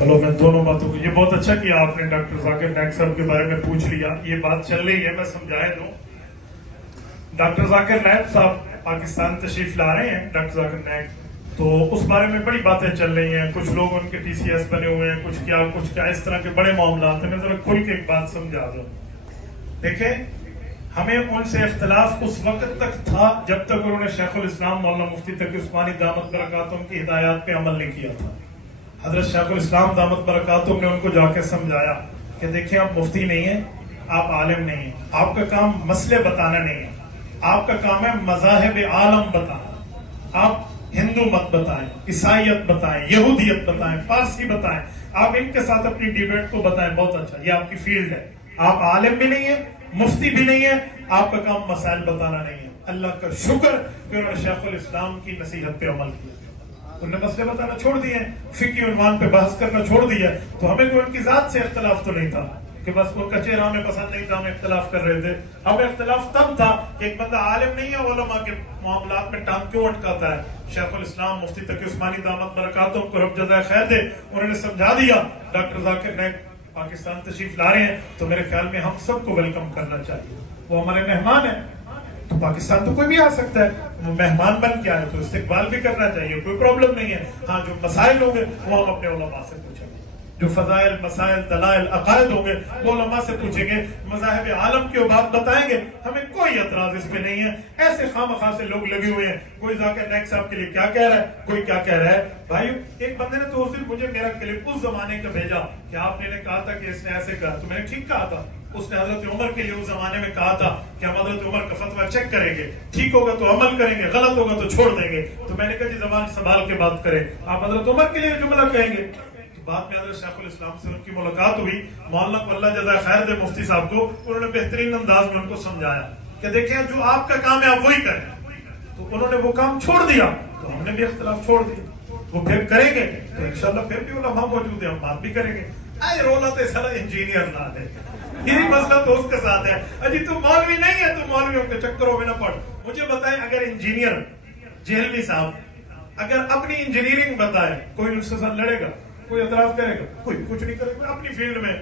चलो मैं दोनों बातों को, ये बहुत अच्छा किया आपने डॉक्टर जाकिर नाइक साहब के बारे में पूछ लिया। ये बात चल रही है, मैं समझाए दूं। डॉक्टर जाकिर नाइक साहब पाकिस्तान तशरीफ ला रहे हैं, डॉक्टर जाकिर नाइक, तो उस बारे में बड़ी बातें चल रही हैं। कुछ लोग उनके TCS बने हुए हैं, कुछ क्या, इस तरह के बड़े मामला हैं। मैं जरा खुल के एक बात समझा दूं। देखें, हमें उनसे इख्तलाफ उस वक्त तक था जब तक उन्होंने शेखुल इस्लाम मौलाना मुफ्ती तकी उस्मानी दामत बरकातुहू की हिदायत पे अमल नहीं किया था। हजरत शेखुल इस्लाम दामत बरकातुहू ने उनको जाके समझाया कि देखिए, आप मुफ्ती नहीं है, आप आलिम नहीं है, आपका काम मसले बताना नहीं है, आपका काम है मज़ाहिब आलम बताना। आप हिंदू मत बताएं, ईसाइयत बताएं, यहूदियत बताएं, पारसी बताएं, आप इनके साथ अपनी डिबेट को बताएं। बहुत अच्छा, ये आपकी फील्ड है। आप आलिम भी नहीं है, मुफ्ती भी नहीं है, आपका काम मसाइल बताना नहीं है। अल्लाह का शुक्र कि उन्होंने शेखुल इस्लाम की नसीहत पे अमल किया, उन्होंने मसले बताना छोड़ दिए, फिक्की उन्वान पे बहस करना छोड़ दिया। तो हमें कोई उनकी जात से इख्तलाफ तो नहीं था कि बस उनका चेहरा हमें पसंद नहीं था, हम इख्तलाफ कर रहे थे। हमें इख्तलाफ तब था कि एक बंदा आलिम नहीं है, उलमा के मामलात में टांग क्यों अटकाता है। शेखुल इस्लाम मुफ्ती तकी उस्मानी दामत बरकातुहू को रब जज़ाए खैर दे, उन्होंने समझा दिया। डॉक्टर जाकिर नाइक पाकिस्तान तशरीफ ला रहे हैं, तो मेरे ख्याल में हम सबको वेलकम करना चाहिए। वो हमारे मेहमान है, तो पाकिस्तान तो कोई भी आ सकता है, वो मेहमान बन के आए तो इस्तेकबाल भी करना चाहिए, कोई प्रॉब्लम नहीं है। हाँ, जो मसाइल होंगे वो हम अपने उलमा से पूछेंगे, जो फजाइल मसाइल दलाइल अकायद होंगे वो उलमा से पूछेंगे, मज़ाहिब आलम की बात बताएंगे। हमें कोई एतराज इस पे नहीं है। ऐसे खामखा से लोग लगे हुए हैं, कोई जाकिर नाइक साहब के लिए क्या कह रहा है, कोई क्या कह रहा है। भाई, एक बंदे ने तो उस दिन मुझे मेरा क्लिप उस जमाने का भेजा कि आपने कहा था कि इसने ऐसे कहा, तो मैंने ठीक कहा था। उसने हजरत उमर के लिए उस जमाने में कहा था कि हम हजरत उमर का फतवा चेक करेंगे, ठीक होगा तो अमल करेंगे, गलत होगा तो छोड़ देंगे। तो मैंने कहा जी, जबान संभाल के बात करें, आप हजरत उमर के लिए जुमला कहेंगे। तो बाद में हजरत शेखुल इस्लाम से उनकी मुलाकात हुई, मौलाना को अल्लाह जज़ाए खैर दे मुफ्ती साहब को, उन्होंने बेहतरीन अंदाज में उनको समझाया कि देखिए, जो आपका काम है आप वही करें। तो उन्होंने वो काम छोड़ दिया, तो हमने भी इख्तिलाफ छोड़ दिया। वो फिर करेंगे तो इंशाल्लाह फिर भी उलमा मौजूद है, हम बात भी करेंगे। आए रोला तो सारा इंजीनियर ना दे, यही मसला तो उसके साथ है। अजी तू मौलवी नहीं है, तू मौलवियों के चक्करों में न पड़। मुझे बताएं, अगर इंजीनियर जेहलवी साहब अगर अपनी इंजीनियरिंग बताए, कोई उसके साथ लड़ेगा, कोई एतराज करेगा? कोई कुछ नहीं करेगा अपनी फील्ड में।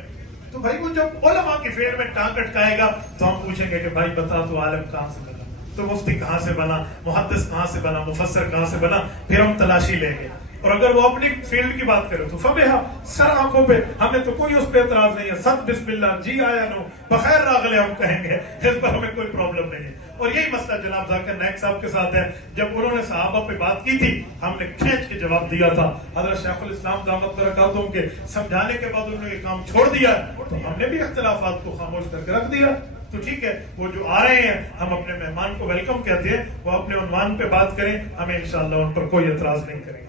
तो भाई, वो जब उलमा की फील्ड में टांग अटकाएगा तो हम पूछेंगे कि भाई बता, तो आलिम कहां से बना, तो मुफ्ती कहां से बना, मुहद्दिस कहां से बना, मुफस्सिर कहां से बना, फिर हम तलाशी लेंगे। और अगर वो अपनी फील्ड की बात करे तो फबेहा, सर आंखों पे, हमें तो कोई उस पे एतराज नहीं है। सद बिस्मिल्लाह, जी आया नो बखैर रागले हम कहेंगे, इस पर हमें कोई प्रॉब्लम नहीं है। और यही मसला जनाब जाकिर नाइक साहब के साथ है। जब उन्होंने सहाबा पे बात की थी, हमने खींच के जवाब दिया था। हज़रत शेखुल इस्लाम दामत बरकातुहू के समझाने के बाद उन्होंने ये काम छोड़ दिया, तो हमने भी इख्तिलाफात को खामोश करके रख दिया। तो ठीक है, वो जो आ रहे हैं, हम अपने मेहमान को वेलकम कहते हैं, वो अपने उन्वान पे बात करें, हमें इंशाअल्लाह उन पर कोई एतराज नहीं करेंगे।